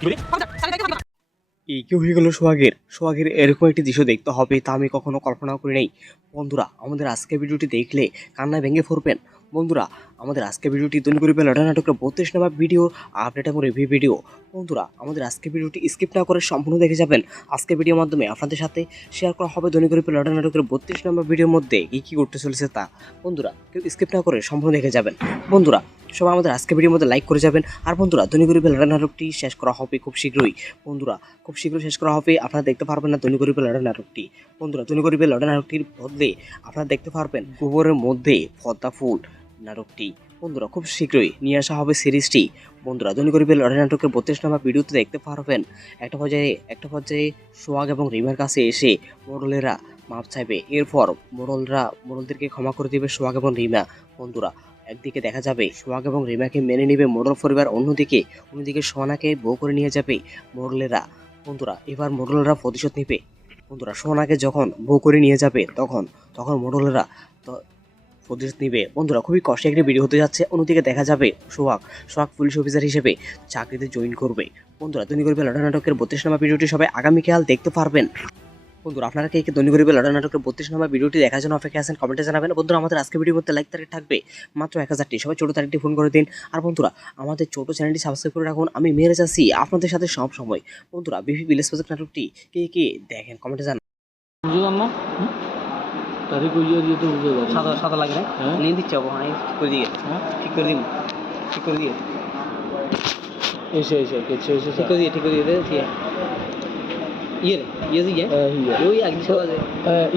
এই কি হয়ে গেল সোহাগের এরকম একটি দৃশ্য দেখতে হবে তা আমি কখনো কল্পনা করি নাই। বন্ধুরা আমাদের আজকের ভিডিওটি দেখলে কান্নায় ভেঙে পড়বেন। বন্ধুরা আমাদের আজকের ভিডিওটি তৈরি করে লড়াই নাটকের 32 নম্বর ভিডিও আপডেট এবং রিভিউ ভিডিও। বন্ধুরা আমাদের আজকের ভিডিওটি স্কিপ না করে সম্পূর্ণ দেখে যাবেন। আজকের ভিডিওর মাধ্যমে আপনাদের সাথে শেয়ার করা হবে দৈনিক রূপে লড়াই নাটকের 32 নম্বর ভিডিওর মধ্যে কি করতে চলেছে তা। বন্ধুরা কেউ স্কিপ না করে সম্পূর্ণ দেখে যাবেন। বন্ধুরা সবাই আমাদের আজকের ভিডিওর মধ্যে লাইক করে যাবেন। আর বন্ধুরা দৈনিক রূপে লড়াই নাটকটি শেষ করা হবে খুব শীঘ্রই। বন্ধুরা খুব শীঘ্রই শেষ করা হবে, আপনারা দেখতে পারবেন না দৈনিক রূপে লড়াই নাটকটি। বন্ধুরা দৈনিক রূপে লড়াই নাটকটির বদলে আপনারা দেখতে পারবেন গোবরের মধ্যে পদ্মা ফুল নাটকটি। বন্ধুরা খুব শীঘ্রই নিয়ে আসা হবে সিরিজটি। বন্ধুরা দৈনিক রূপে লড়াই নাটকের 32 নম্বর ভিডিওতে দেখতে পারবেন একটা পর্যায়ে সোহাগ এবং রিমার কাছে এসে মোড়লেরা মাপ চাইবে। এরপর মোড়লদেরকে ক্ষমা করে দেবে সোহাগ এবং রিমা। বন্ধুরা একদিকে দেখা যাবে সোহাগ এবং রিমাকে মেনে নেবে মোড়ল পরিবার, অন্যদিকে সোহানাকে বউ করে নিয়ে যাবে মোড়লেরা। বন্ধুরা এবার মোড়লরা প্রতিশোধ নেবে। বন্ধুরা সোহানাকে যখন বউ করে নিয়ে যাবে তখন মোড়লেরা প্রতিশোধ নিবে। বন্ধুরা খুবই কষ্টে একটি ভিডিও হতে যাচ্ছে। অন্যদিকে দেখা যাবে সোহাগ পুলিশ অফিসার হিসেবে চাকরিতে জয়েন করবে। বন্ধুরা দৈনিক রূপে লড়াই নাটকের 32 নম্বর ভিডিওটি সবাই আগামীকাল দেখতে পারবেন। বন্ধুরা আপনারা কে দৈনিক রূপে লড়াই নাটকের 32 নম্বর ভিডিওটি দেখার জন্য অপেক্ষা আছেন, কমেন্টে জানাবেন। বন্ধুরা আমাদের আজকের ভিডিওর মধ্যে লাইক তারিখ থাকবে মাত্র 1000টি, সবাই ছোট তারিখটি ফোন করে দিন। আর বন্ধুরা আমাদের ছোট চ্যানেলটি সাবস্ক্রাইব করে রাখুন। আমি মেরে যাচ্ছি আপনাদের সাথে সব সময়। বন্ধুরা বিপি ভিলেজ প্রজেক্ট নাটকটি কে দেখেন কমেন্টে জানান। বুঝলাম না তারিখ কইয়া দিয়ে তো বুঝে যাবে। সাদা লাগে নিয়ে দিচ্ছে ঠিক করে দিয়ে ঠিক করে দিয়ে এসে কেছে এসে ঠিক করে দিয়ে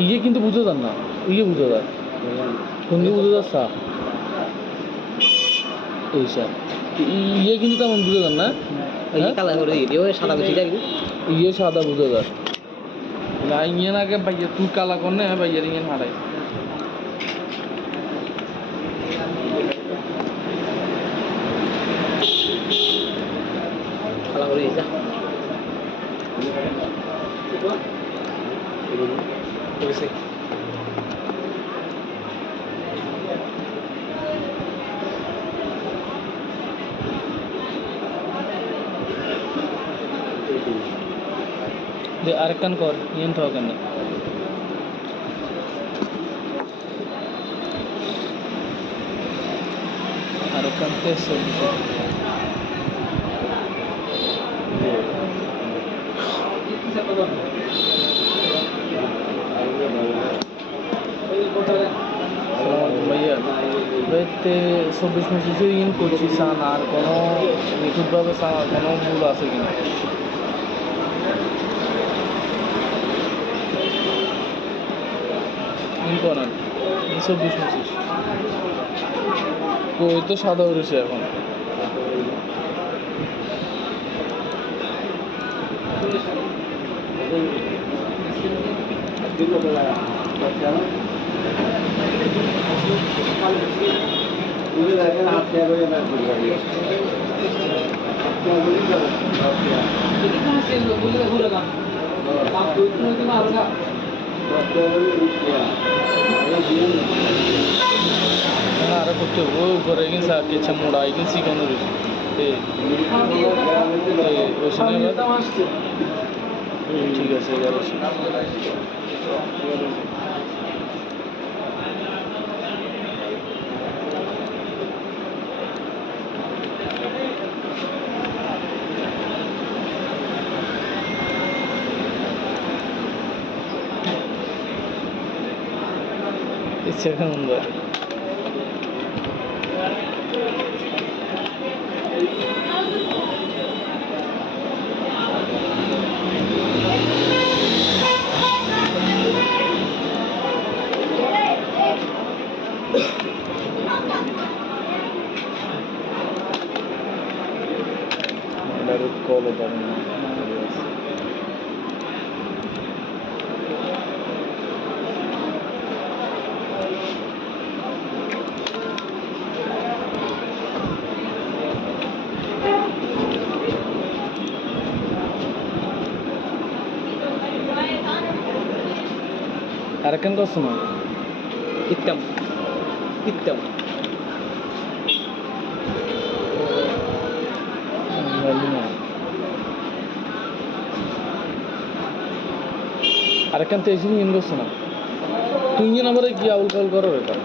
ইয়ে কিন্তু বুঝে যান না, ইয়ে বুঝে যায় কোন বুঝে যাচ্ছা এইসা ইয়ে কিন্তু তেমন বুঝে যান না, কালার করে দিয়ে সাদা বেশি থাকবে, ইয়ে সাদা বুঝে যায় না। ইয়ে আগে ভাইয়া তুই কালা করনে ভাইয়ার ইয়ে হারাই কালা করে দিয়ে আরেকখান কর ইয়েন তো কেন আরেকখান টেস্ট ভাইয়া 24-25 ইন করছি সান আর কোনো নিখুঁতভাবে কোনো ভুল আছে কিনা ইন করেন 24-25 ওই তো সাদা উঠেছে এখন। আরো করতে ও ঘরে গেছে আর কিছু মোড়া গেছি কোনো ঠিক আছে সুন্দর কল আরেকখান করছো না ইত্তম আরেকখান তো এসে নিয়ে করছে না তুই ইয়ে নাম্বারে কি আউল কাউল করো এটা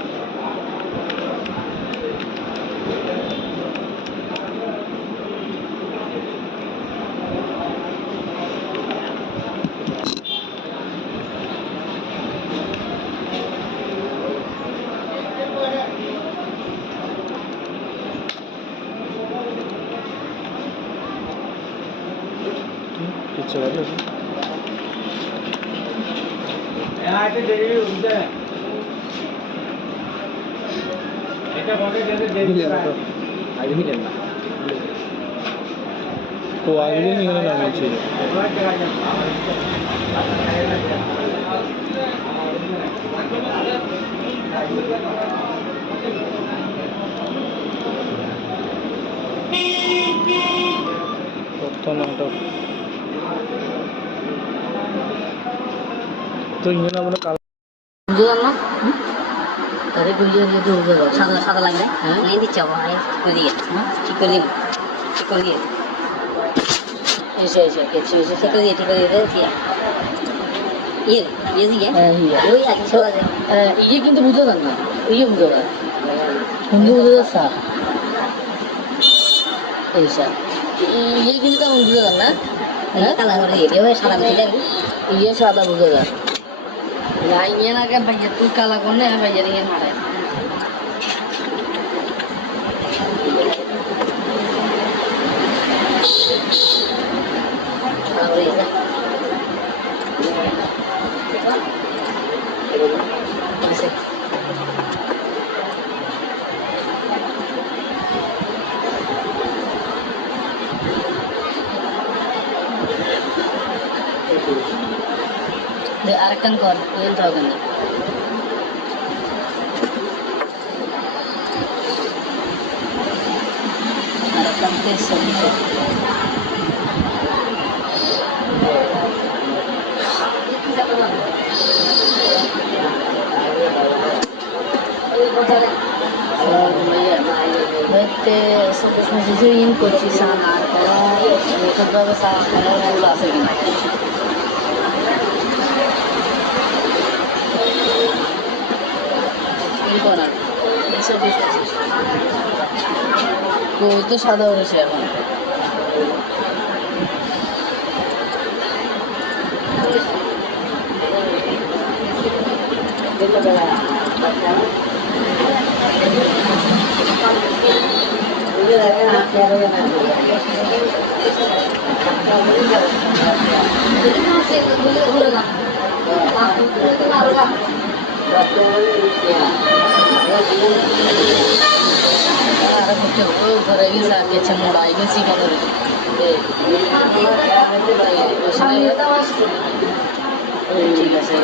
কিচ্ছু বলে তো আগে নিয়ে নামিয়েছিল তথ্য নাটক তো ইয়ে না বলে কাল বুঝলাম না তাহলে বুঝিয়ে দিয়ে বুঝতে পারবো সাদা সাদা লাগবে নিয়ে দিচ্ছি আবার ঠিক করে দিয়ে ঠিক করে দিয়ে এসে এসে ঠিক করে দিয়ে ইয়ে ইয়ে দিয়ে ওই আছে ইয়ে কিন্তু বুঝতে পার না ইয়ে বুঝতে পার হিন্দু বুঝতে পারছা এইসা ইয়ে কিন্তু তেমন বুঝতে পার না কালা করে দিয়ে সাদা বুঝে যাবি ইয়ে সাদা বুঝতে পার Lainnya naga banyak tuh kalau kau nih banyak yang ada. Kalau ini, masih. Diarahkan kon, yang tahu kan? Arahkan tes semua. Bete, sekarang sesuatu kunci sana, kalau kita bersama mula segini. তো সাদা হয়েছে এখন ঘরে গেছে গেছে মোড়াই গেছি ঠিক আছে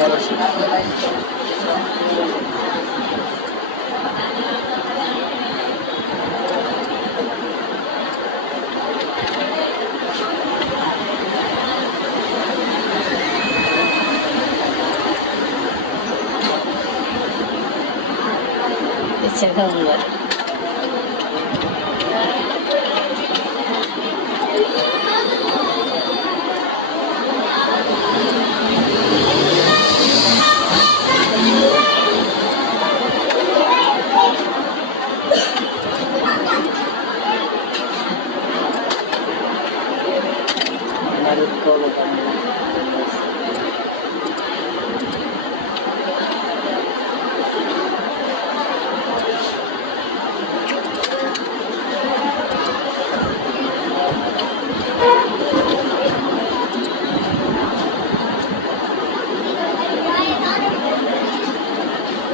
ইচ্ছা কেমন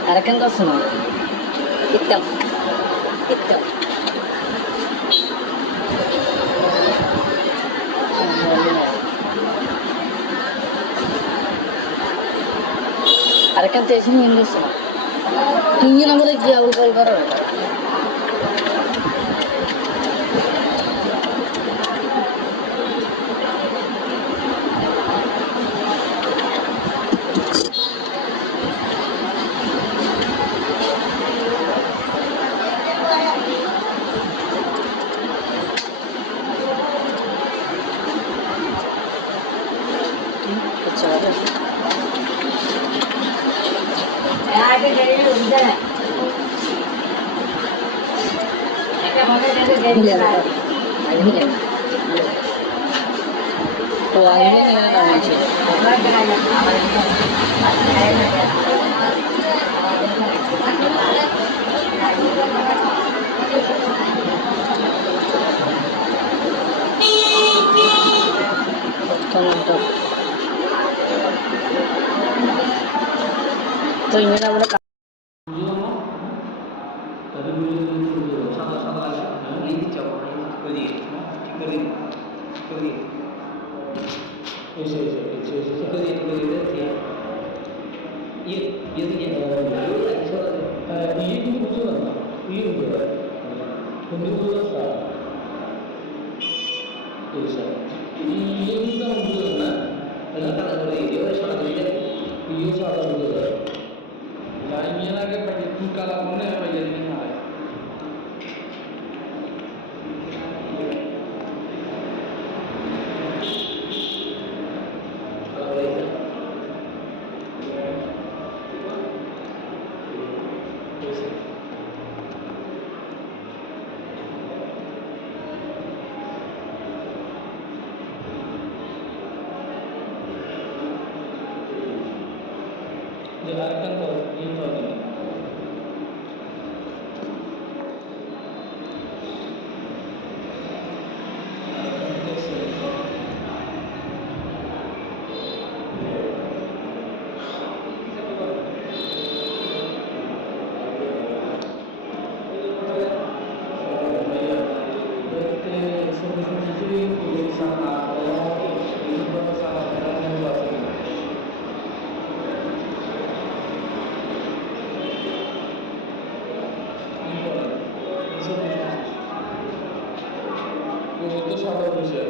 Arekan kau semua, hitam. Arekan tu sini yang semua. Tunggu nama lagi awal kau karo. Kecil. তো আগে নামিয়েছে তো ইংরেজি আমরা সাদা সাদা লাগে লিখে দিচ্ছি আবার করে দিয়ে ঠিক করে দিন করে দিন এসে এসে এসে এসে ঠিক করে দিন ইয়ে ইয়ে দিয়ে ইয়ে কিন্তু বুঝতে পারে না ইয়ে বুঝতে পারে কিন্তু বুঝতে পারে এসে ইয়ে কিন্তু আমার বুঝতে না তাহলে কাদা করে দিয়ে ওরা সাদা করে দিয়ে ইয়ে সাদা বুঝতে পারে লাইন নিয়ে আগে পাই তুই কালা মনে পাই জানি না হয় যে আরেকটা তো ইয়ে তো আছে তো সাদা বিষয়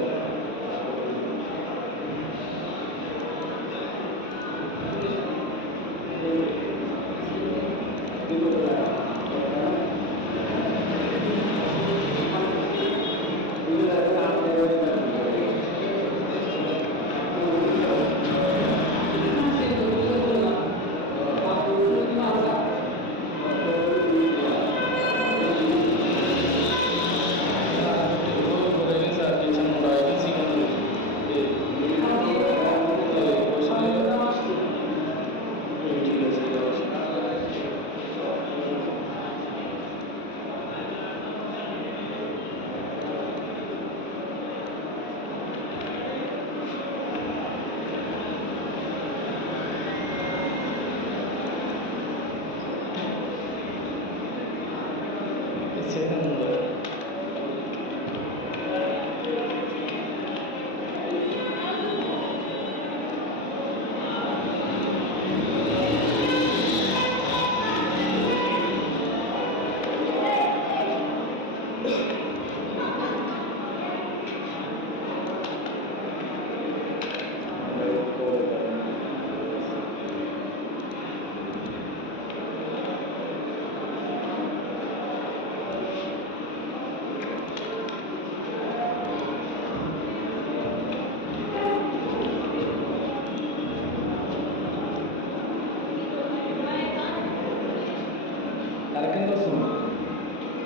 আরেকটা তো শুনুন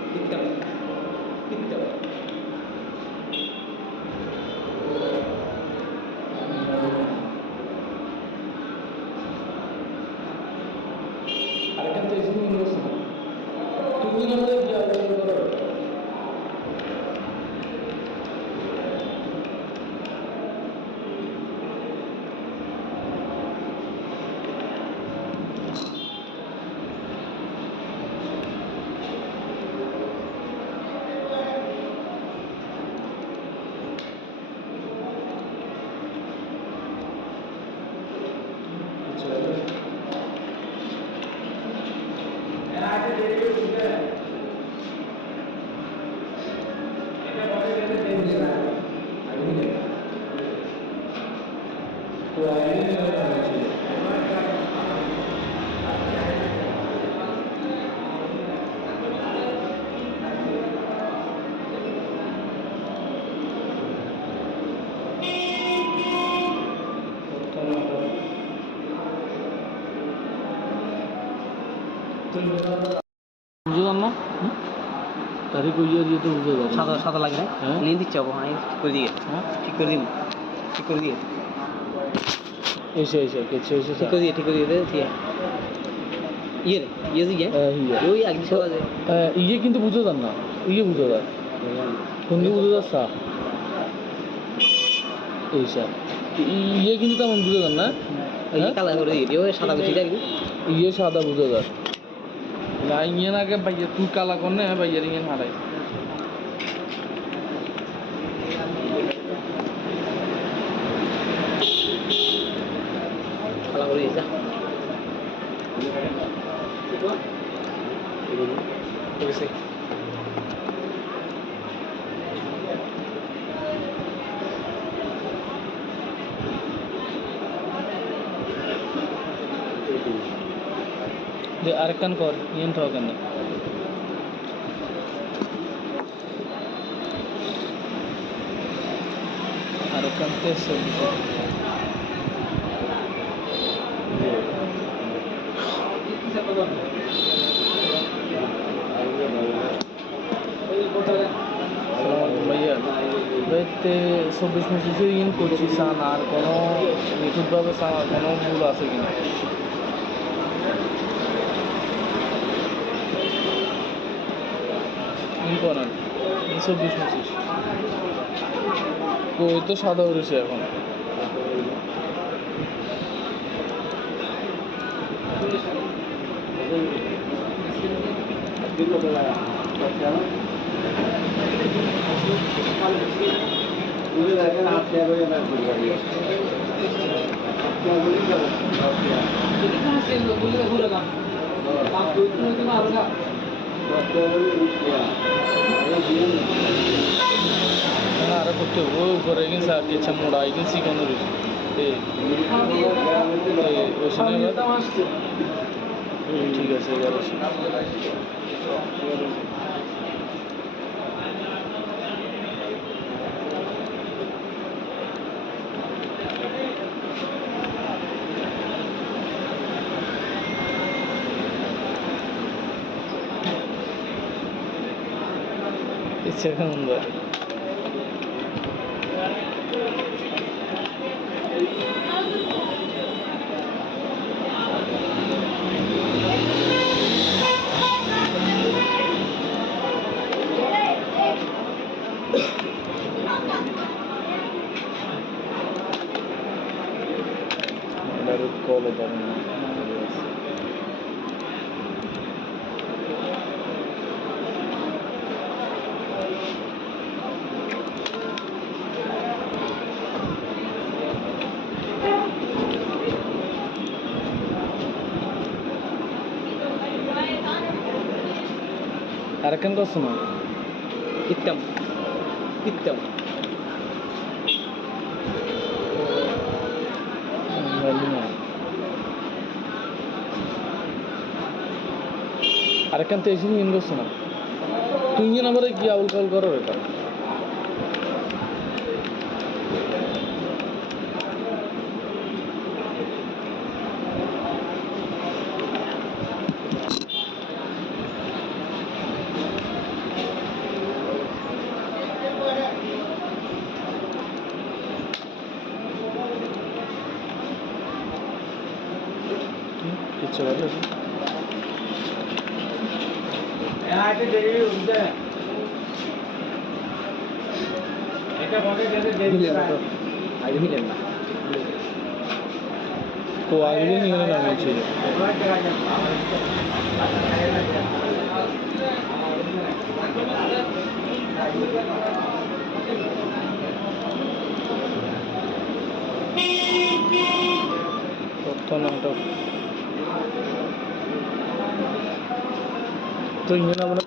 ঠিকঠাক ঠিকঠাক আরেকটা তো এসে নিয়ে শুনুন তুমি আমাদের যে আলোচনা করো বুঝতে পার না তারে কইয়া দিয়ে তো বুঝতে পার সাদা সাদা লাগে না হ্যাঁ নিয়ে দিচ্ছে আমি ঠিক করে দিয়ে হ্যাঁ ঠিক করে দিন ঠিক করে দিয়ে এসে কেছে এসে ঠিক করে দিয়ে দিয়ে ইয়ে দিয়ে ওই একদিন সকালে ইয়ে কিন্তু বুঝতে পার না ইয়ে বুঝতে পার কোন বুঝতে পারছা এইসা ইয়ে কিন্তু তেমন বুঝতে পার না কালার করে দিয়ে ওই সাদা বুঝি দেখবি ইয়ে সাদা বুঝতে পার না ইয়ে নাকে ভাইয়া তুই কালা কর না ভাইয়ার ইয়ে হারাই কালার করে দিয়ে যা ঠিক আছে আরেকখান কর ইয়ে তো কেন আরেকখান টেস্ট ভাইয়া ভাইতে 24-25 ইন করছি সান আর কোনো নিখুঁতভাবে সান আর কোনো ভুল আছে কিনা ইন করেন 24-25 কই তো সাদা উঠেছে এখন আরো করতে ও করে গেছে আর কিছু মোড়াই গেছি কেন ঠিক আছে এবার ইচ্ছে সুন্দর কল পারেন না আরেকখান করছো না ইত্তম আরেকখান তো এসে ইন করছো না তুই ইয়ে নাম্বারে কি আউল কল করো এটা কিচ্ছু কথা তো আগে নিয়ে নামিয়েছিল তথ্য নাটক তো ইঞ্জিন আমরা